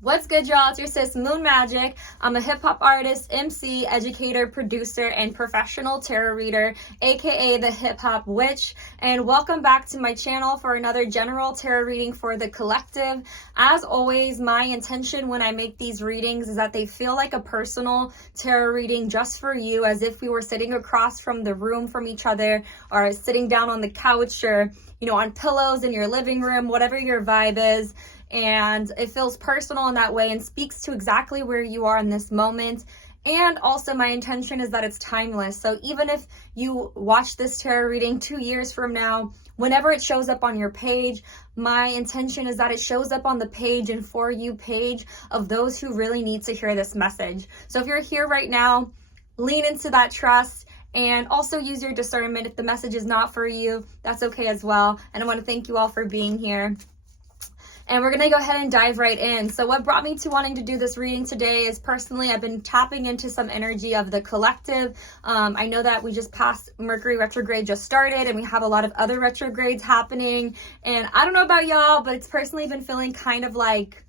What's good, y'all? It's your sis, Moon Magic. I'm a hip-hop artist, MC, educator, producer, and professional tarot reader, aka the Hip-Hop Witch. And welcome back to my channel for another general tarot reading for the collective. As always, my intention when I make these readings is that they feel like a personal tarot reading just for you, as if we were sitting across from the room from each other, or sitting down on the couch, or on pillows in your living room, whatever your vibe is. And it feels personal in that way and speaks to exactly where you are in this moment. And also my intention is that it's timeless. So even if you watch this tarot reading 2 years from now, whenever it shows up on your page, my intention is that it shows up on the page and for you page of those who really need to hear this message. So if you're here right now, lean into that trust. And also use your discernment. If the message is not for you, that's okay as well. And I want to thank you all for being here. And we're going to go ahead and dive right in. So what brought me to wanting to do this reading today is personally, I've been tapping into some energy of the collective. I know that we just passed Mercury retrograde just started, and we have a lot of other retrogrades happening. And I don't know about y'all, but it's personally been feeling kind of like,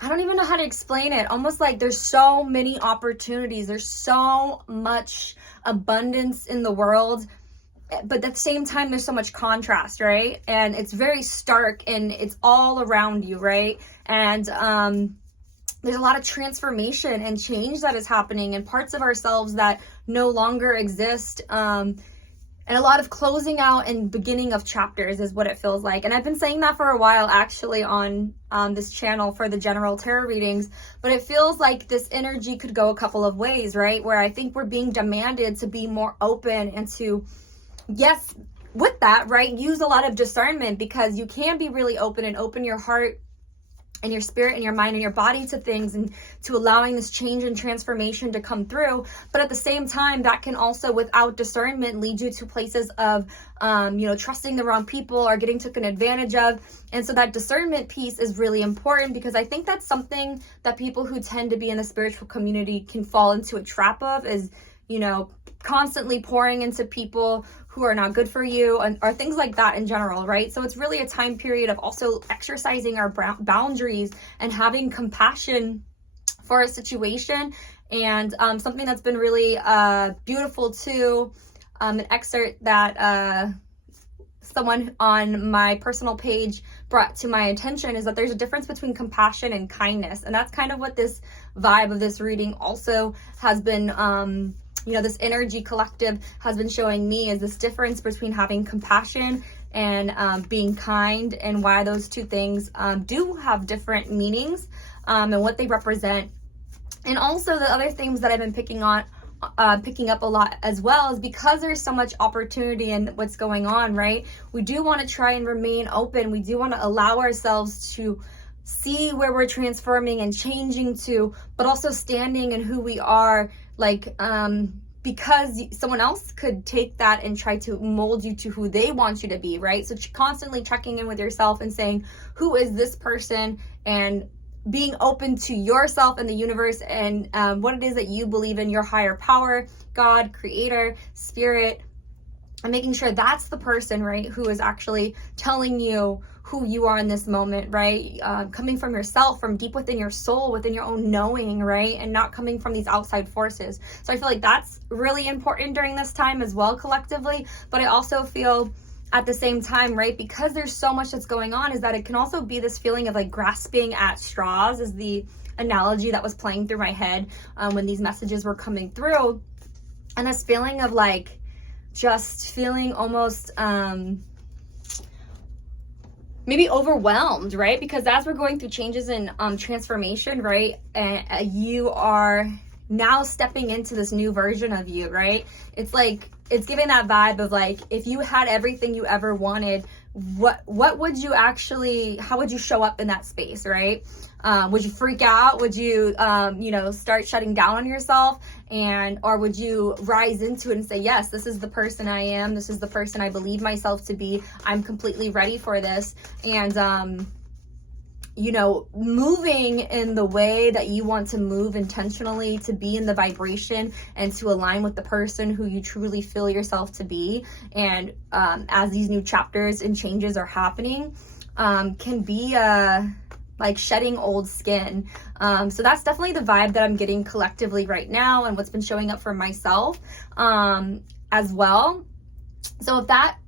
I don't even know how to explain it. Almost like there's so many opportunities. There's so much abundance in the world. But at the same time, there's so much contrast, right? And it's very stark and it's all around you, right? And there's a lot of transformation and change that is happening in parts of ourselves that no longer exist. And a lot of closing out and beginning of chapters is what it feels like. And I've been saying that for a while, actually, on this channel for the general tarot readings. But it feels like this energy could go a couple of ways, right? Where I think we're being demanded to be more open and to, yes, with that, right, use a lot of discernment, because you can be really open and open your heart and your spirit and your mind and your body to things and to allowing this change and transformation to come through. But at the same time, that can also, without discernment, lead you to places of, trusting the wrong people or getting taken advantage of. And so that discernment piece is really important, because I think that's something that people who tend to be in the spiritual community can fall into a trap of, is, constantly pouring into people who are not good for you, or things like that in general, right? So it's really a time period of also exercising our boundaries and having compassion for a situation. And something that's been really beautiful too, an excerpt that someone on my personal page brought to my attention, is that there's a difference between compassion and kindness. And that's kind of what this vibe of this reading also has been, this energy collective has been showing me, is this difference between having compassion and being kind, and why those two things do have different meanings and what they represent. And also the other things that I've been picking up a lot as well, is because there's so much opportunity in what's going on, right? We do want to try and remain open. We do want to allow ourselves to see where we're transforming and changing to, but also standing in who we are, because someone else could take that and try to mold you to who they want you to be, right? So constantly checking in with yourself and saying, who is this person? And being open to yourself and the universe, and what it is that you believe in, your higher power, God, creator, spirit, and making sure that's the person, right, who is actually telling you who you are in this moment, right? Coming from yourself, from deep within your soul, within your own knowing, right? And not coming from these outside forces. So I feel like that's really important during this time as well, collectively. But I also feel at the same time, right, because there's so much that's going on, is that it can also be this feeling of like grasping at straws, is the analogy that was playing through my head when these messages were coming through. And this feeling of like, just feeling almost maybe overwhelmed, right? Because as we're going through changes and transformation, right, you are now stepping into this new version of you, right? It's like, it's giving that vibe of like, if you had everything you ever wanted, what would you actually, how would you show up in that space, right? Would you freak out? Would you, start shutting down on yourself? Or would you rise into it and say, yes, this is the person I am. This is the person I believe myself to be. I'm completely ready for this. And, moving in the way that you want to move intentionally, to be in the vibration and to align with the person who you truly feel yourself to be. And as these new chapters and changes are happening, can be like shedding old skin. So that's definitely the vibe that I'm getting collectively right now, and what's been showing up for myself as well. So if that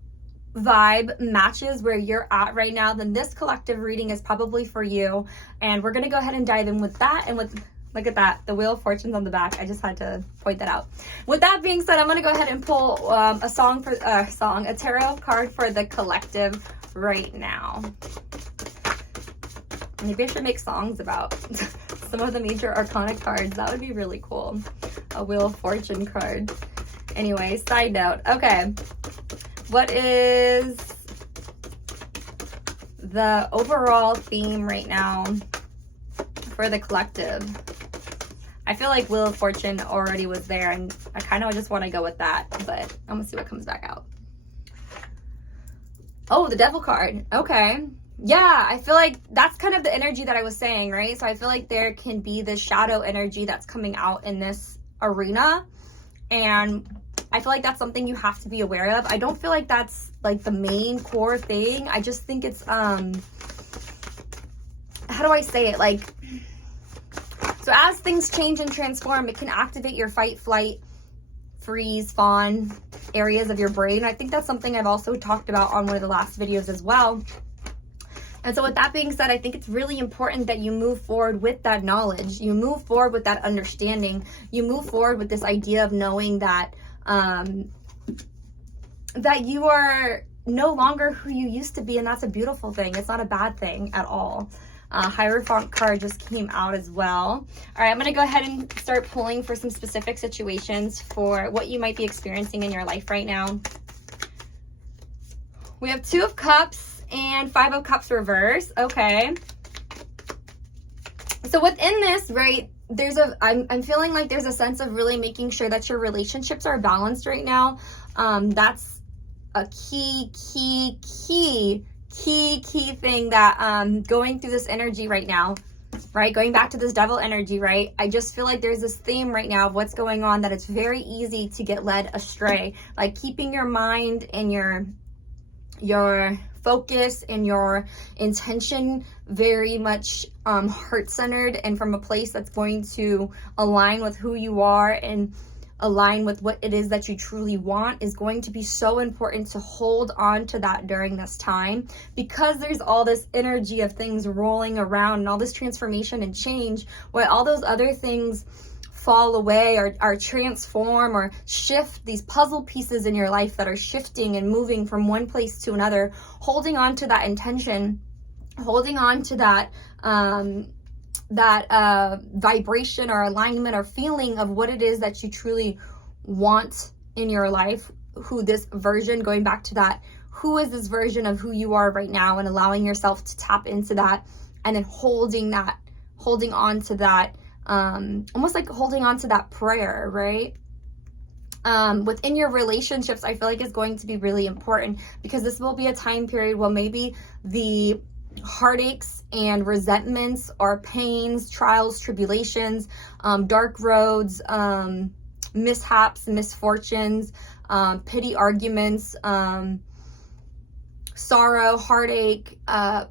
vibe matches where you're at right now, then this collective reading is probably for you. And we're going to go ahead and dive in with that. And with, look at that, the Wheel of Fortune's on the back. I just had to point that out. With that being said, I'm going to go ahead and pull a tarot card for the collective right now. Maybe I should make songs about some of the major arcana cards. That would be really cool. A Wheel of Fortune card. Anyway, side note. Okay. What is the overall theme right now for the collective? I feel like Wheel of Fortune already was there, and I kind of just want to go with that, but I'm gonna see what comes back out. Oh, the Devil card. Okay. Yeah, I feel like that's kind of the energy that I was saying, right? So I feel like there can be this shadow energy that's coming out in this arena, and I feel like that's something you have to be aware of. I don't feel like that's like the main core thing. I just think it's, how do I say it? Like, so as things change and transform, it can activate your fight, flight, freeze, fawn areas of your brain. I think that's something I've also talked about on one of the last videos as well. And so with that being said, I think it's really important that you move forward with that knowledge. You move forward with that understanding. You move forward with this idea of knowing that that you are no longer who you used to be, and that's a beautiful thing. It's not a bad thing at all. Hierophant card just came out as well. All right, I'm going to go ahead and start pulling for some specific situations for what you might be experiencing in your life right now. We have 2 of Cups and 5 of Cups reverse. Okay. So within this, right, I'm feeling like there's a sense of really making sure that your relationships are balanced right now. That's a key thing that going through this energy right now, right? Going back to this Devil energy, right? I just feel like there's this theme right now of what's going on, that it's very easy to get led astray. Like keeping your mind and your focus and your intention very much heart-centered and from a place that's going to align with who you are and align with what it is that you truly want is going to be so important to hold on to that during this time, because there's all this energy of things rolling around and all this transformation and change, where all those other things fall away or transform or shift, these puzzle pieces in your life that are shifting and moving from one place to another. Holding on to that intention, holding on to that vibration or alignment or feeling of what it is that you truly want in your life, who this version, going back to that, who is this version of who you are right now, and allowing yourself to tap into that, and then holding on to that, almost like holding on to that prayer, right? Within your relationships, I feel like is going to be really important, because this will be a time period where maybe the heartaches and resentments or pains, trials, tribulations, dark roads, mishaps, misfortunes, pity arguments, sorrow, heartache,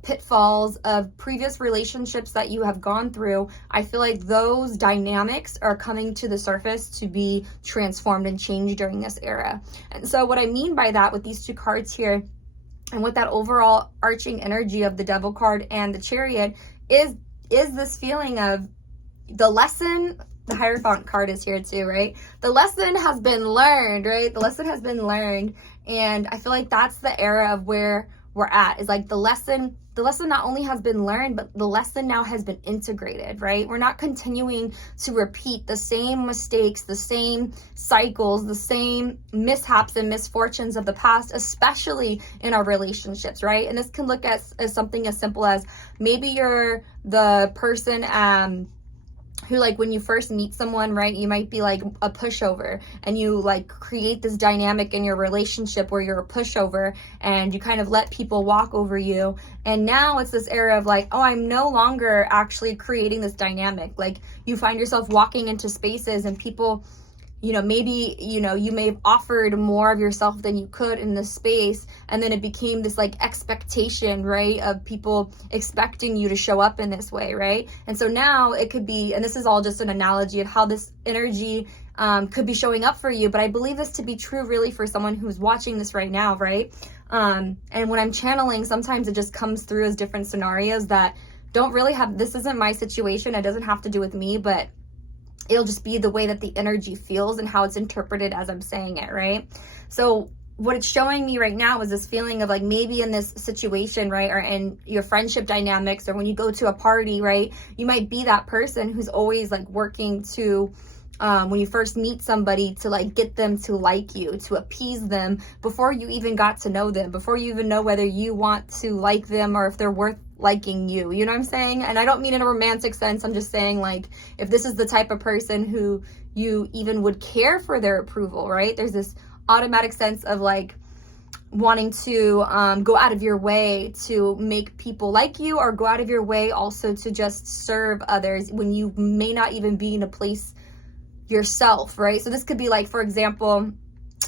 pitfalls of previous relationships that you have gone through. I feel like those dynamics are coming to the surface to be transformed and changed during this era. And so what I mean by that with these 2 cards here, and with that overall arching energy of the Devil card and the Chariot, is this feeling of the lesson. The Hierophant card is here too, right? The lesson has been learned, right? The lesson has been learned. And I feel like that's the era of where we're at, is like the lesson not only has been learned, but the lesson now has been integrated, right? We're not continuing to repeat the same mistakes, the same cycles, the same mishaps and misfortunes of the past, especially in our relationships, right? And this can look at as something as simple as maybe you're the person who, like, when you first meet someone, right, you might be like a pushover, and you like create this dynamic in your relationship where you're a pushover and you kind of let people walk over you. And now it's this era of like, oh, I'm no longer actually creating this dynamic. Like, you find yourself walking into spaces and people, maybe, you may have offered more of yourself than you could in this space. And then it became this like expectation, right? Of people expecting you to show up in this way, right? And so now it could be, and this is all just an analogy of how this energy could be showing up for you. But I believe this to be true really for someone who's watching this right now, right? And when I'm channeling, sometimes it just comes through as different scenarios that don't really have, this isn't my situation. It doesn't have to do with me, but it'll just be the way that the energy feels and how it's interpreted as I'm saying it, right? So what it's showing me right now is this feeling of like maybe in this situation, right, or in your friendship dynamics, or when you go to a party, right, you might be that person who's always like working to when you first meet somebody to like get them to like you, to appease them before you even got to know them, before you even know whether you want to like them or if they're worth liking you. You know what I'm saying? And I don't mean in a romantic sense. I'm just saying like if this is the type of person who you even would care for their approval, right? There's this automatic sense of like wanting to go out of your way to make people like you, or go out of your way also to just serve others when you may not even be in a place yourself, right? So this could be like, for example,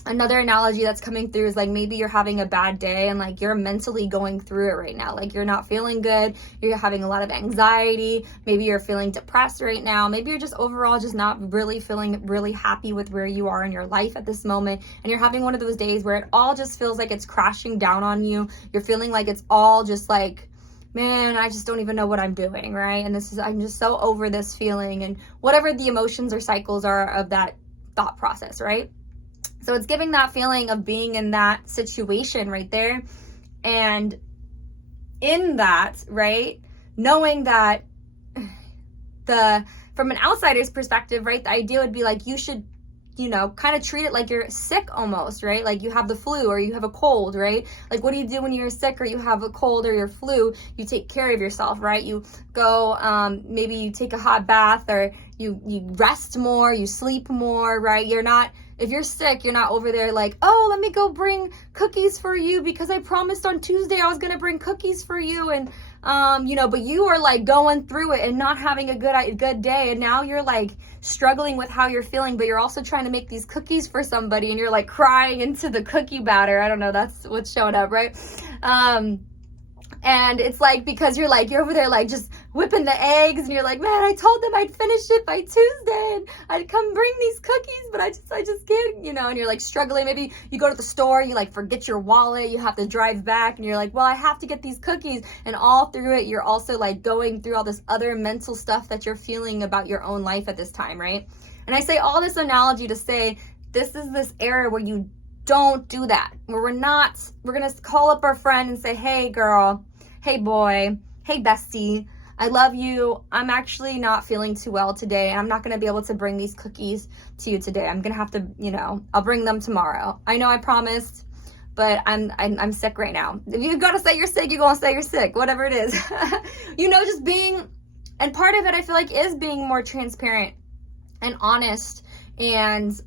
another analogy that's coming through is like maybe you're having a bad day and like you're mentally going through it right now. Like you're not feeling good. You're having a lot of anxiety. Maybe you're feeling depressed right now. Maybe you're just overall just not really feeling really happy with where you are in your life at this moment. And you're having one of those days where it all just feels like it's crashing down on you. You're feeling like it's all just like, man, I just don't even know what I'm doing, right? And I'm just so over this feeling and whatever the emotions or cycles are of that thought process, right? So it's giving that feeling of being in that situation right there. And in that, right, knowing that from an outsider's perspective, right, the idea would be like you should, kind of treat it like you're sick almost, right? Like you have the flu or you have a cold, right? Like what do you do when you're sick or you have a cold or your flu? You take care of yourself, right? You go, maybe you take a hot bath, or you rest more, you sleep more, right? If you're sick, you're not over there like, oh, let me go bring cookies for you because I promised on Tuesday I was going to bring cookies for you. And, but you are like going through it and not having a good day. And now you're like struggling with how you're feeling, but you're also trying to make these cookies for somebody and you're like crying into the cookie batter. I don't know. That's what's showing up, right? And it's like, because you're over there like just whipping the eggs and you're like, man, I told them I'd finish it by Tuesday and I'd come bring these cookies, but I just can't, and you're like struggling. Maybe you go to the store, you like forget your wallet, you have to drive back and you're like, well, I have to get these cookies. And all through it, you're also like going through all this other mental stuff that you're feeling about your own life at this time, right? And I say all this analogy to say, this is this era where you don't do that, where we're going to call up our friend and say, hey girl, hey boy, hey bestie, I love you. I'm actually not feeling too well today. And I'm not going to be able to bring these cookies to you today. I'm going to have to, I'll bring them tomorrow. I know I promised, but I'm sick right now. If you got to say you're sick, you're going to say you're sick, whatever it is. Just being, and part of it I feel like is being more transparent and honest and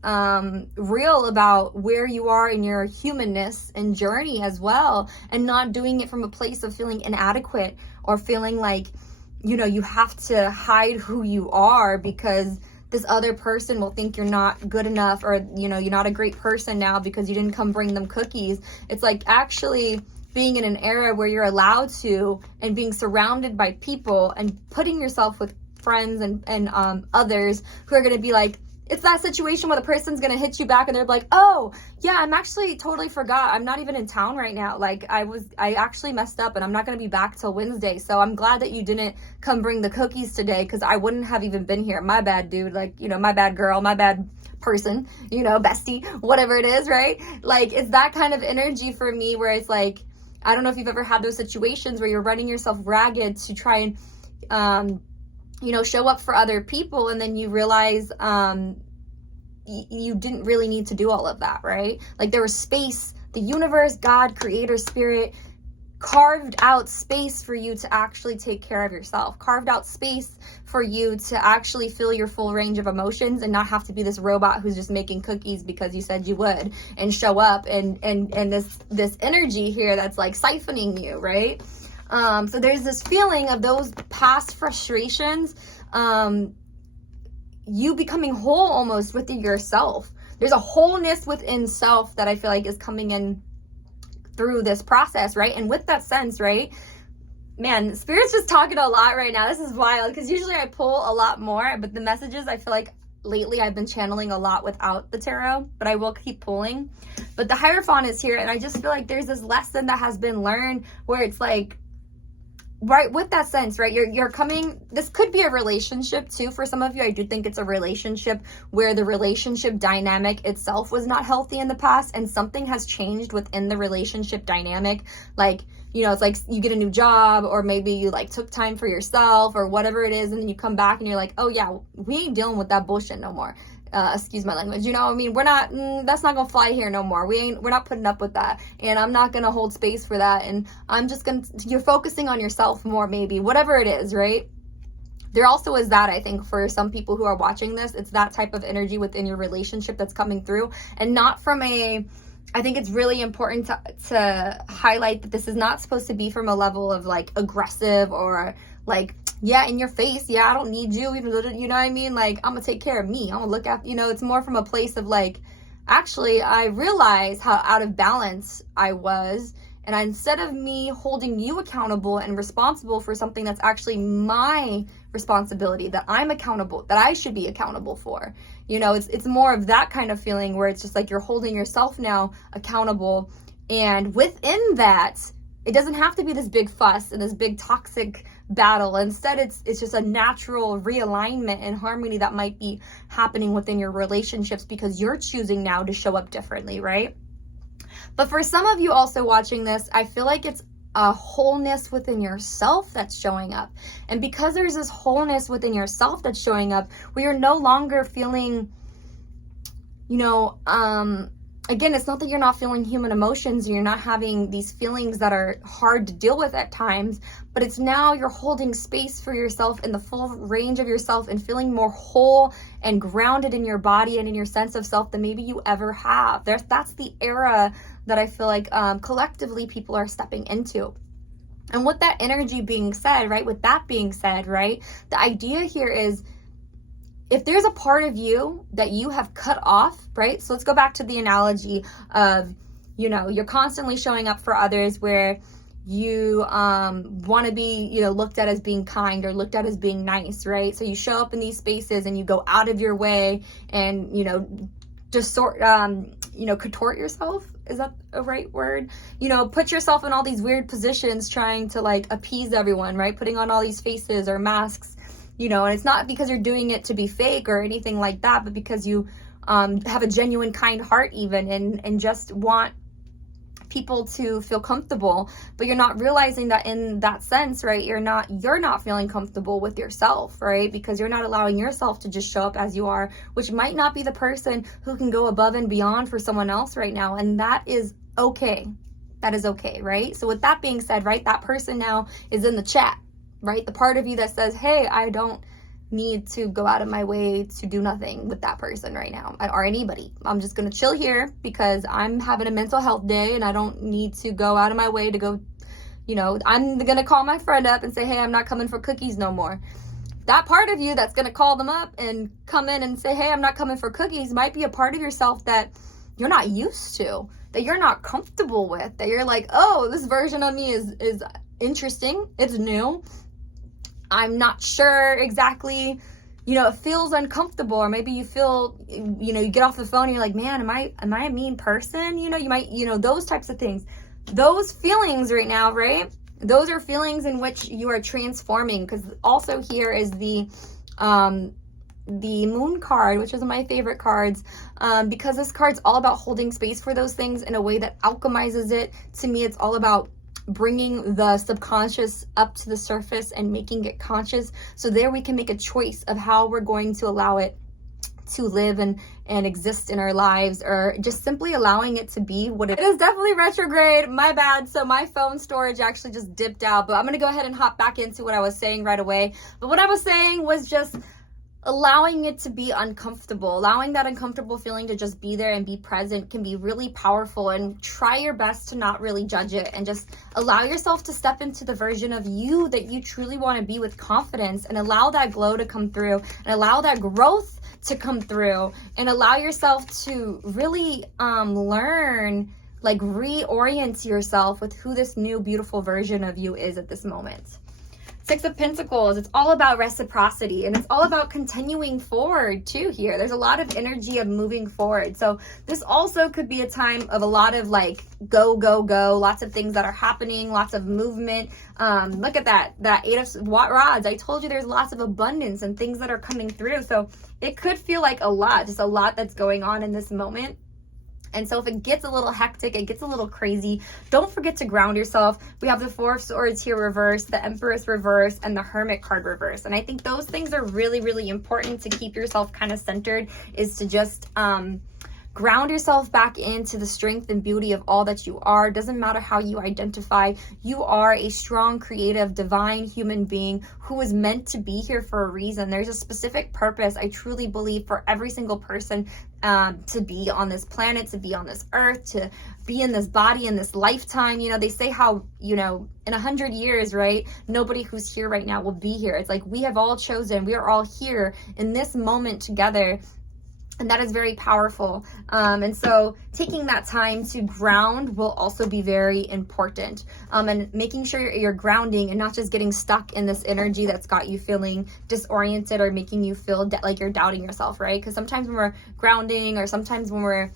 real about where you are in your humanness and journey as well, and not doing it from a place of feeling inadequate or feeling like you have to hide who you are because this other person will think you're not good enough, or you're not a great person now because you didn't come bring them cookies. It's like actually being in an era where you're allowed to, and being surrounded by people and putting yourself with friends and others who are going to be like, it's that situation where the person's going to hit you back and they're like, oh yeah, I'm actually totally forgot. I'm not even in town right now. Like I actually messed up and I'm not going to be back till Wednesday. So I'm glad that you didn't come bring the cookies today, because I wouldn't have even been here. My bad, dude. Like, my bad girl, my bad person, bestie, whatever it is, right? Like it's that kind of energy for me where it's like, I don't know if you've ever had those situations where you're running yourself ragged to try and, show up for other people, and then you realize you didn't really need to do all of that, right? Like there was space, the universe, God, creator, spirit, carved out space for you to actually take care of yourself, carved out space for you to actually feel your full range of emotions and not have to be this robot who's just making cookies because you said you would, and show up and this energy here that's like siphoning you, right? So there's this feeling of those past frustrations, you becoming whole almost within yourself. There's a wholeness within self that I feel like is coming in through this process, right? And with that sense, right, man, Spirit's just talking a lot right now. This is wild, because usually I pull a lot more, but the messages, I feel like lately I've been channeling a lot without the tarot, but I will keep pulling. But the Hierophant is here, and I just feel like there's this lesson that has been learned where it's like, right, with that sense, right, you're coming, this could be a relationship too. For some of you, I do think it's a relationship where the relationship dynamic itself was not healthy in the past, and something has changed within the relationship dynamic. Like, you know, it's like you get a new job, or maybe you like took time for yourself or whatever it is, and then you come back and you're like, oh yeah, we ain't dealing with that bullshit no more. Excuse my language, you know what I mean? We're not, that's not gonna fly here no more. We're not putting up with that, and I'm not gonna hold space for that, and I'm just gonna, you're focusing on yourself more, maybe, whatever it is, right? There also is that, I think, for some people who are watching this, it's that type of energy within your relationship that's coming through, and not from a, I think it's really important to highlight that this is not supposed to be from a level of like aggressive or like, yeah, in your face, yeah, I don't need you, even though, you know what I mean? Like, I'm gonna take care of me, I'm gonna look after, you know, it's more from a place of like, actually, I realized how out of balance I was, and instead of me holding you accountable and responsible for something that's actually my responsibility, that I'm accountable, that I should be accountable for, you know, it's more of that kind of feeling where it's just like you're holding yourself now accountable, and within that, it doesn't have to be this big fuss and this big toxic battle. Instead, it's just a natural realignment and harmony that might be happening within your relationships because you're choosing now to show up differently, right? But for some of you also watching this, I feel like it's a wholeness within yourself that's showing up. And because there's this wholeness within yourself that's showing up, where you're no longer feeling, you know, again, it's not that you're not feeling human emotions and you're not having these feelings that are hard to deal with at times, but it's now you're holding space for yourself in the full range of yourself and feeling more whole and grounded in your body and in your sense of self than maybe you ever have. That's the era that I feel like collectively people are stepping into. And with that energy being said, right, with that being said, right, the idea here is, if there's a part of you that you have cut off, right? So let's go back to the analogy of, you know, you're constantly showing up for others where you want to be, you know, looked at as being kind or looked at as being nice, right? So you show up in these spaces and you go out of your way and, you know, just contort yourself. Is that a right word? You know, put yourself in all these weird positions trying to like appease everyone, right? Putting on all these faces or masks. You know, and it's not because you're doing it to be fake or anything like that, but because you have a genuine kind heart even and just want people to feel comfortable, but you're not realizing that in that sense, right, you're not feeling comfortable with yourself, right, because you're not allowing yourself to just show up as you are, which might not be the person who can go above and beyond for someone else right now, and that is okay. That is okay, right? So with that being said, right, that person now is in the chat, right? The part of you that says, hey, I don't need to go out of my way to do nothing with that person right now, or anybody. I'm just going to chill here because I'm having a mental health day and I don't need to go out of my way to go, you know, I'm going to call my friend up and say, hey, I'm not coming for cookies no more. That part of you that's going to call them up and come in and say, hey, I'm not coming for cookies, might be a part of yourself that you're not used to, that you're not comfortable with, that you're like, oh, this version of me is interesting, it's new, I'm not sure exactly, you know, it feels uncomfortable, or maybe you feel, you know, you get off the phone and you're like, man, am I a mean person? You know, you might, you know, those types of things, those feelings right now, right? Those are feelings in which you are transforming, because also here is the Moon card, which is one of my favorite cards, because this card's all about holding space for those things in a way that alchemizes it. To me, it's all about bringing the subconscious up to the surface and making it conscious, so there we can make a choice of how we're going to allow it to live and exist in our lives, or just simply allowing it to be what it is. Definitely retrograde, my bad. So my phone storage actually just dipped out, but I'm gonna go ahead and hop back into what I was saying right away. But what I was saying was just allowing it to be uncomfortable, allowing that uncomfortable feeling to just be there and be present can be really powerful, and try your best to not really judge it and just allow yourself to step into the version of you that you truly want to be with confidence, and allow that glow to come through and allow that growth to come through, and allow yourself to really learn, like reorient yourself with who this new beautiful version of you is at this moment. Six of Pentacles, it's all about reciprocity, and it's all about continuing forward too here. There's a lot of energy of moving forward. So this also could be a time of a lot of like go, go, go, lots of things that are happening, lots of movement. Look at that 8 of Rods. I told you there's lots of abundance and things that are coming through. So it could feel like a lot, just a lot that's going on in this moment. And so if it gets a little hectic, it gets a little crazy, don't forget to ground yourself. We have the 4 of Swords here reversed, the Empress reversed, and the Hermit card reversed. And I think those things are really, really important to keep yourself kind of centered, is to just ground yourself back into the strength and beauty of all that you are. Doesn't matter how you identify. You are a strong, creative, divine human being who is meant to be here for a reason. There's a specific purpose, I truly believe, for every single person to be on this planet, to be on this earth, to be in this body in this lifetime. You know, they say how, you know, in 100 years, right, nobody who's here right now will be here. It's like we have all chosen, we are all here in this moment together. And that is very powerful. And so taking that time to ground will also be very important. And making sure you're grounding and not just getting stuck in this energy that's got you feeling disoriented or making you feel like you're doubting yourself, right? Because sometimes when we're grounding, or sometimes when we're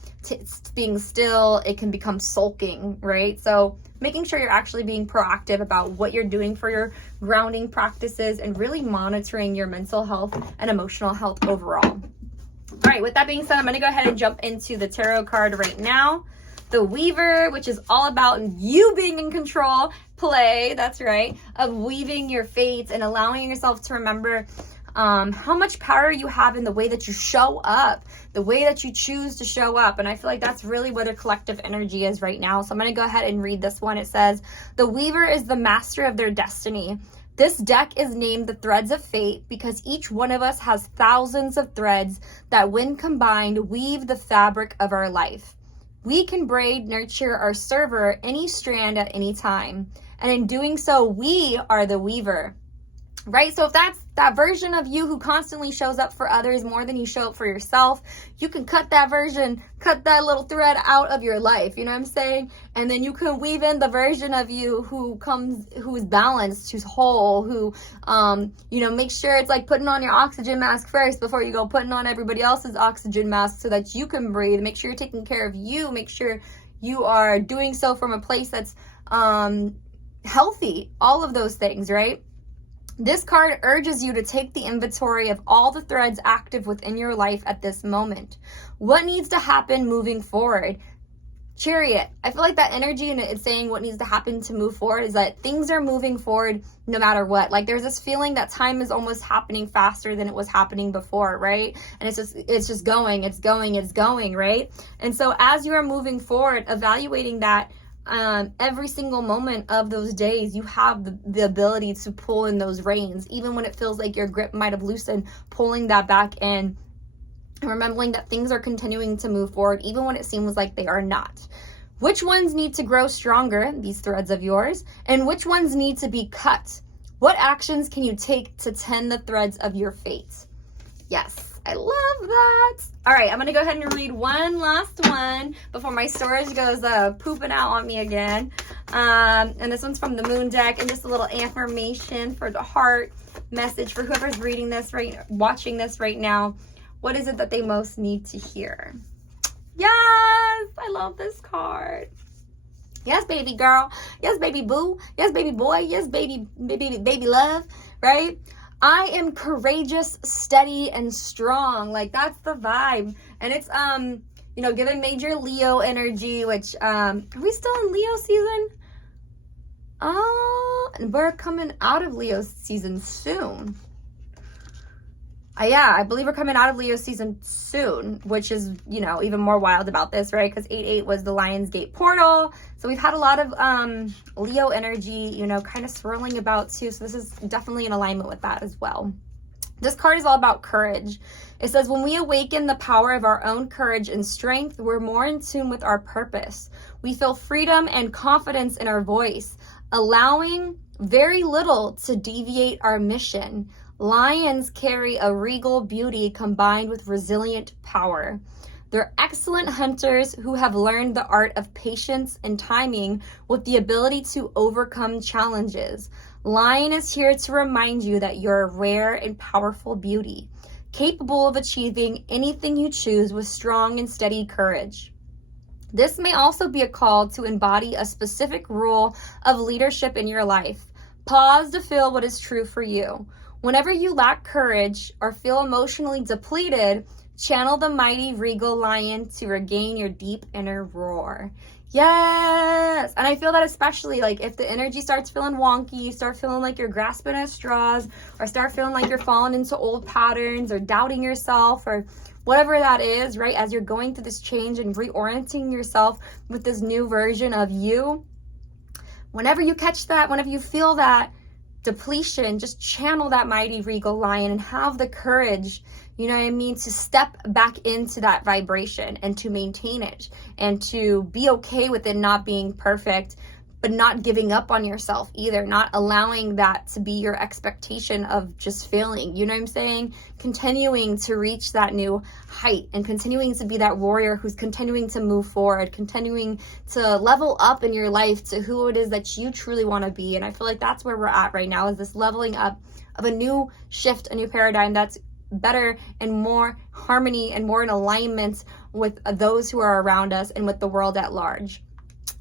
being still, it can become sulking, right? So making sure you're actually being proactive about what you're doing for your grounding practices, and really monitoring your mental health and emotional health overall. All right, with that being said, I'm going to go ahead and jump into the tarot card right now. The Weaver, which is all about you being in control, that's right, of weaving your fates and allowing yourself to remember how much power you have in the way that you show up, the way that you choose to show up. And I feel like that's really where the collective energy is right now. So I'm going to go ahead and read this one. It says, the Weaver is the master of their destiny. This deck is named the Threads of Fate because each one of us has thousands of threads that, when combined, weave the fabric of our life. We can braid, nurture, or sever any strand at any time. And in doing so, we are the weaver. Right? So if that's that version of you who constantly shows up for others more than you show up for yourself, you can cut that little thread out of your life. You know what I'm saying? And then you can weave in the version of you who's balanced, who's whole, who, make sure it's like putting on your oxygen mask first before you go putting on everybody else's oxygen mask so that you can breathe. Make sure you're taking care of you. Make sure you are doing so from a place that's healthy. All of those things, right? This card urges you to take the inventory of all the threads active within your life at this moment. What needs to happen moving forward? Chariot. I feel like that energy and it's saying what needs to happen to move forward is that things are moving forward no matter what. Like there's this feeling that time is almost happening faster than it was happening before, right? And it's just going, right? And so as you are moving forward, evaluating that, every single moment of those days, you have the ability to pull in those reins, even when it feels like your grip might have loosened, pulling that back in, and remembering that things are continuing to move forward, even when it seems like they are not. Which ones need to grow stronger, these threads of yours, and which ones need to be cut? What actions can you take to tend the threads of your fate? Yes. I love that. All right, I'm going to go ahead and read one last one before my storage goes pooping out on me again. And this one's from the Moon deck, and just a little affirmation for the heart message for whoever's reading this watching this right now. What is it that they most need to hear? Yes, I love this card. Yes, baby girl. Yes, baby boo. Yes, baby boy. Yes, baby love, right? I am courageous, steady, and strong. Like, that's the vibe. And it's, given major Leo energy, which, are we still in Leo season? And we're coming out of Leo season soon. Yeah, I believe we're coming out of Leo season soon, which is, even more wild about this, right? Because 8/8 was the Lionsgate portal. So we've had a lot of Leo energy, kind of swirling about too. So this is definitely in alignment with that as well. This card is all about courage. It says, when we awaken the power of our own courage and strength, we're more in tune with our purpose. We feel freedom and confidence in our voice, allowing very little to deviate our mission. Lions carry a regal beauty combined with resilient power. They're excellent hunters who have learned the art of patience and timing with the ability to overcome challenges. Lion is here to remind you that you're a rare and powerful beauty, capable of achieving anything you choose with strong and steady courage. This may also be a call to embody a specific role of leadership in your life. Pause to feel what is true for you. Whenever you lack courage or feel emotionally depleted, channel the mighty regal lion to regain your deep inner roar. Yes! And I feel that especially like if the energy starts feeling wonky, you start feeling like you're grasping at straws, or start feeling like you're falling into old patterns or doubting yourself or whatever that is, right? As you're going through this change and reorienting yourself with this new version of you, whenever you catch that, whenever you feel that depletion, just channel that mighty regal lion and have the courage, you know what I mean, to step back into that vibration and to maintain it and to be okay with it not being perfect, but not giving up on yourself either, not allowing that to be your expectation of just failing, you know what I'm saying? Continuing to reach that new height and continuing to be that warrior who's continuing to move forward, continuing to level up in your life to who it is that you truly want to be. And I feel like that's where we're at right now, is this leveling up of a new shift, a new paradigm that's better and more harmony and more in alignment with those who are around us and with the world at large.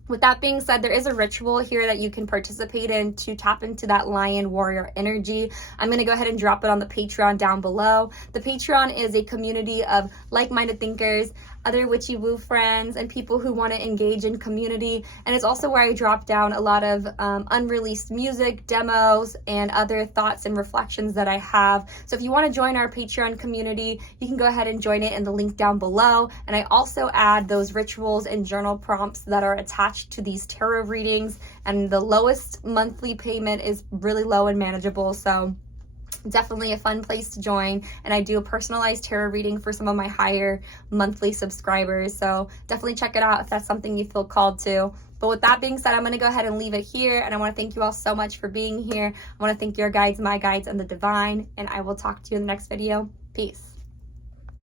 With that being said, there is a ritual here that you can participate in to tap into that lion warrior energy. I'm going to go ahead and drop it on the Patreon down below. The Patreon is a community of like-minded thinkers, other witchy woo friends, and people who want to engage in community. And it's also where I drop down a lot of unreleased music, demos, and other thoughts and reflections that I have. So if you want to join our Patreon community, you can go ahead and join it in the link down below. And I also add those rituals and journal prompts that are attached to these tarot readings. And the lowest monthly payment is really low and manageable. So definitely a fun place to join. And I do a personalized tarot reading for some of my higher monthly subscribers, so definitely check it out if that's something you feel called to. But with that being said, I'm going to go ahead and leave it here, and I want to thank you all so much for being here. I want to thank your guides, my guides, and the divine, and I will talk to you in the next video. Peace.